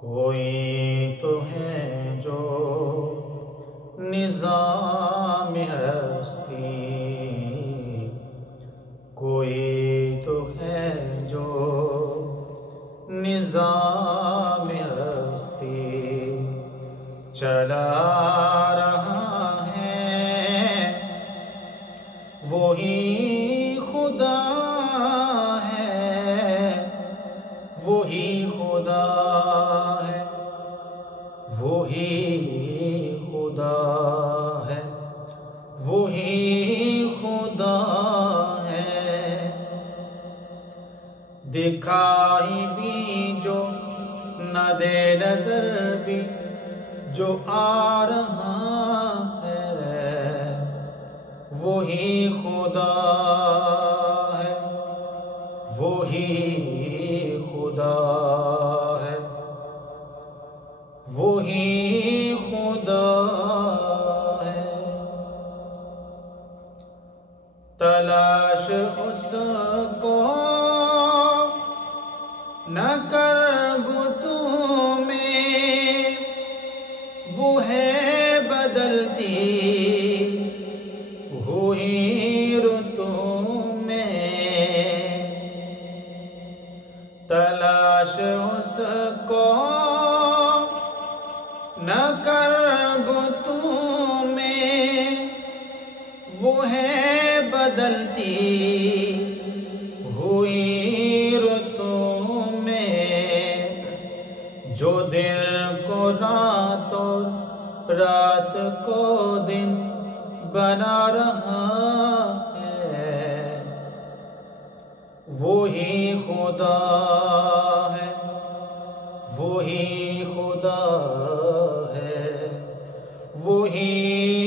कोई तो है जो निज़ाम हस्ती, कोई तो है जो निज़ाम हस्ती चला रहा है, वही खुदा है, वही खुदा है, वही खुदा है, वही खुदा है। दिखाई भी जो न दे नजर भी जो आ रहा है, वही खुदा है, वही खुदा है, वही खुदा है। तलाश उसको न कर बुतों में, वो है बदलती हुई रुतों में। तलाश उसको न कर बुतों में, वो है बदलती हुई रुतों में। जो दिन को रात और रात को दिन बना रहा है, वही खुदा है, वही खुदा है, वही